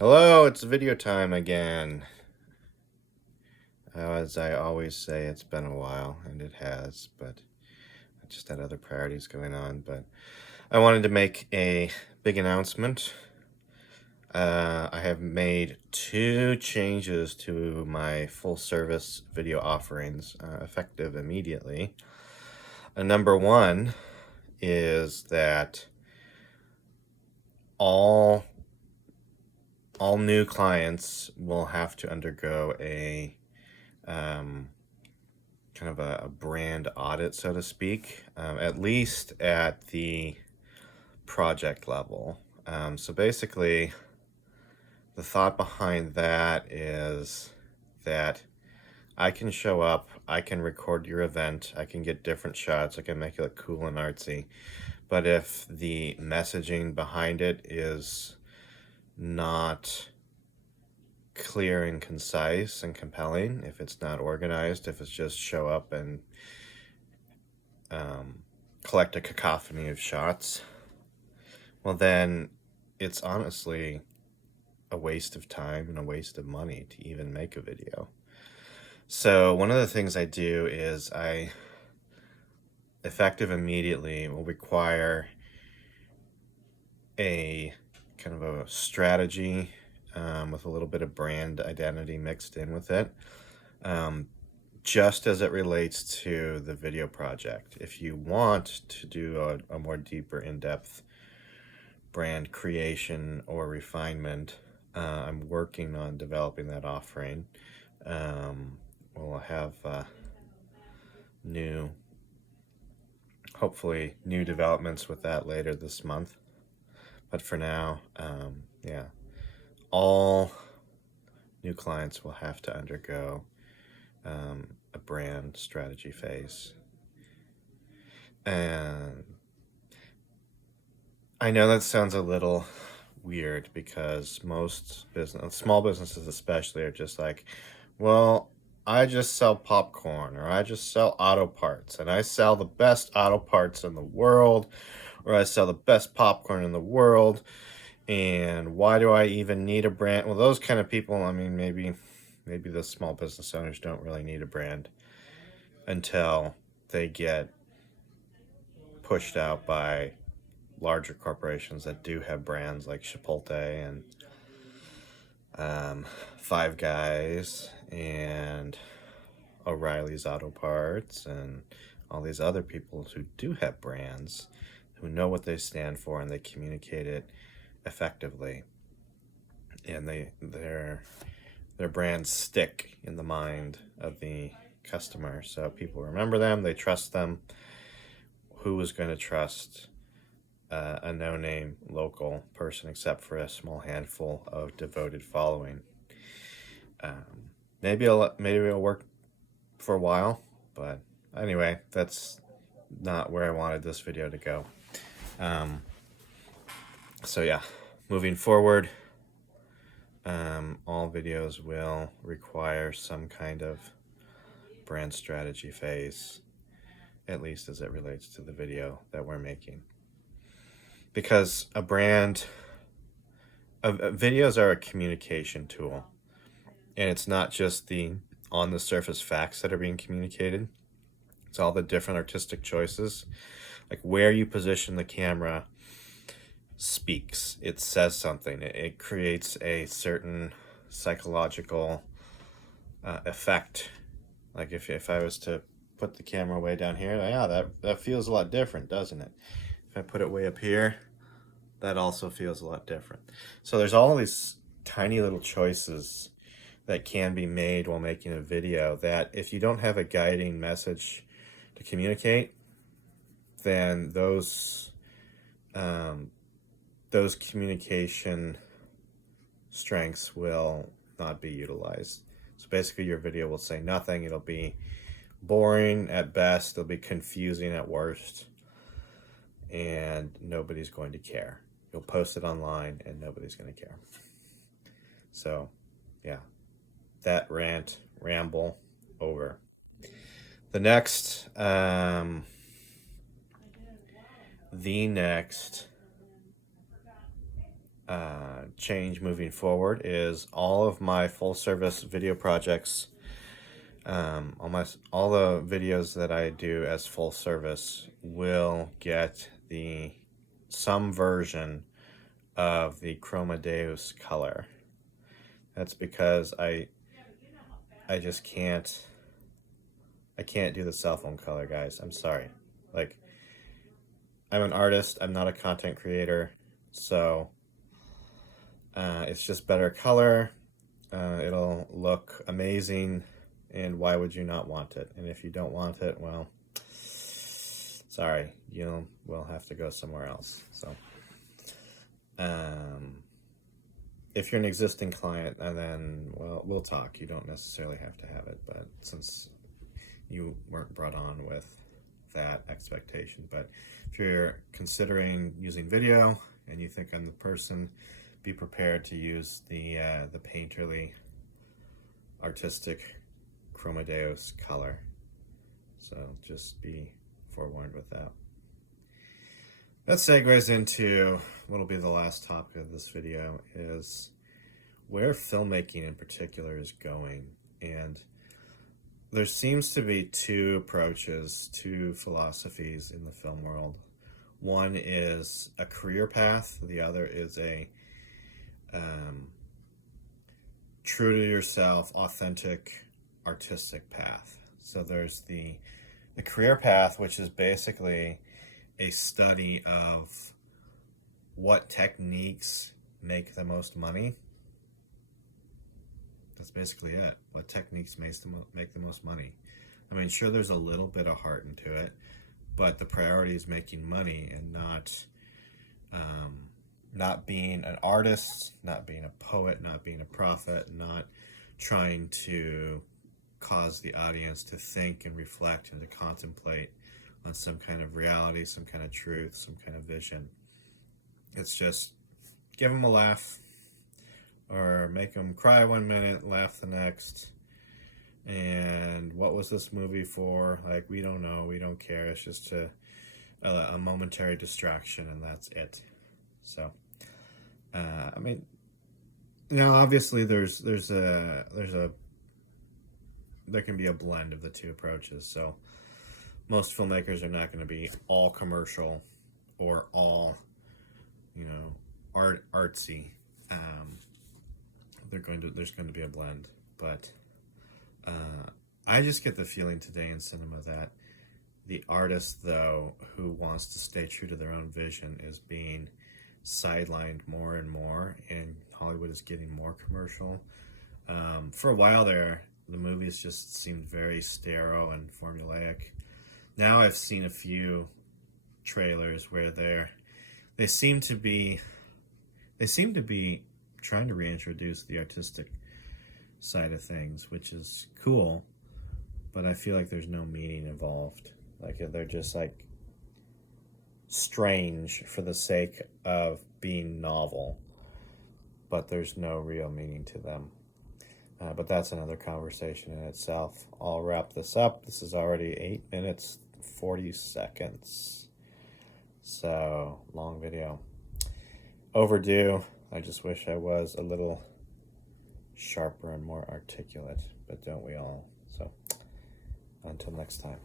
Hello, it's video time again. As I always say, it's been a while, and it has, but I just had other priorities going on. But I wanted to make a big announcement. I have made 2 changes to my full-service video offerings, effective immediately. Number 1 is that all new clients will have to undergo a kind of a brand audit, so to speak, at least at the project level. So basically, the thought behind that is that I can show up, I can record your event, I can get different shots, I can make it look cool and artsy, but if the messaging behind it is not clear and concise and compelling, if it's not organized, if it's just show up and collect a cacophony of shots, well then it's honestly a waste of time and a waste of money to even make a video. So one of the things I do is I, effective immediately, will require a kind of a strategy with a little bit of brand identity mixed in with it, just as it relates to the video project. If you want to do a more deeper, in-depth brand creation or refinement, I'm working on developing that offering. We'll have hopefully new developments with that later this month. But for now, yeah, all new clients will have to undergo a brand strategy phase. And I know that sounds a little weird because small businesses especially, are just like, well, I just sell popcorn, or I just sell auto parts, and I sell the best auto parts in the world, or I sell the best popcorn in the world, and why do I even need a brand? Well, those kind of people, I mean, maybe the small business owners don't really need a brand until they get pushed out by larger corporations that do have brands like Chipotle and Five Guys and O'Reilly's Auto Parts and all these other people who do have brands, who know what they stand for, and they communicate it effectively, and their brands stick in the mind of the customer, so people remember them, they trust them. Who is going to trust a no-name local person except for a small handful of devoted following? Maybe it'll work for a while, but anyway, that's not where I wanted this video to go. So yeah, moving forward, all videos will require some kind of brand strategy phase, at least as it relates to the video that we're making. Because videos are a communication tool, and it's not just the on-the-surface facts that are being communicated. It's all the different artistic choices, like where you position the camera speaks. It says something. It creates a certain psychological effect. Like if I was to put the camera way down here, yeah, that feels a lot different, doesn't it? If I put it way up here, that also feels a lot different. So there's all these tiny little choices that can be made while making a video that if you don't have a guiding message to communicate, then those communication strengths will not be utilized. So basically your video will say nothing. It'll be boring at best. It'll be confusing at worst. And nobody's going to care. You'll post it online and nobody's going to care. So yeah, that ramble over. The next change moving forward is all of my full service video projects, all the videos that I do as full service will get some version of the Chroma Deus color. That's because I just can't do the cell phone color, guys. I'm sorry. Like, I'm an artist, I'm not a content creator, so it's just better color. It'll look amazing, and why would you not want it? And if you don't want it, well, sorry, we'll have to go somewhere else. So if you're an existing client, then, well, we'll talk. You don't necessarily have to have it, but since you weren't brought on with that expectation. But if you're considering using video and you think I'm the person, be prepared to use the painterly artistic Chroma Deus color. So just be forewarned with that. That segues into what will be the last topic of this video, is where filmmaking in particular is going. And there seems to be two approaches, two philosophies in the film world. One is a career path, the other is a true to yourself, authentic, artistic path. So there's the career path, which is basically a study of what techniques make the most money. That's basically it. What techniques make the most money. I mean, sure, there's a little bit of heart into it, but the priority is making money and not being an artist, not being a poet, not being a prophet, not trying to cause the audience to think and reflect and to contemplate on some kind of reality, some kind of truth, some kind of vision. It's just give them a laugh, or make them cry 1 minute, laugh the next. And what was this movie for? Like, we don't know, we don't care. It's just a momentary distraction, and that's it. So, I mean, now obviously there can be a blend of the two approaches. So most filmmakers are not going to be all commercial or all, artsy. There's going to be a blend, but I just get the feeling today in cinema that the artist, though, who wants to stay true to their own vision is being sidelined more and more, and Hollywood is getting more commercial. For a while there, the movies just seemed very sterile and formulaic. Now I've seen a few trailers where they seem to be trying to reintroduce the artistic side of things, which is cool, but I feel like there's no meaning involved. Like, they're just like strange for the sake of being novel, but there's no real meaning to them. But that's another conversation in itself. I'll wrap this up. This is already 8 minutes, 40 seconds. So, long video. Overdue. I just wish I was a little sharper and more articulate, but don't we all? So, until next time.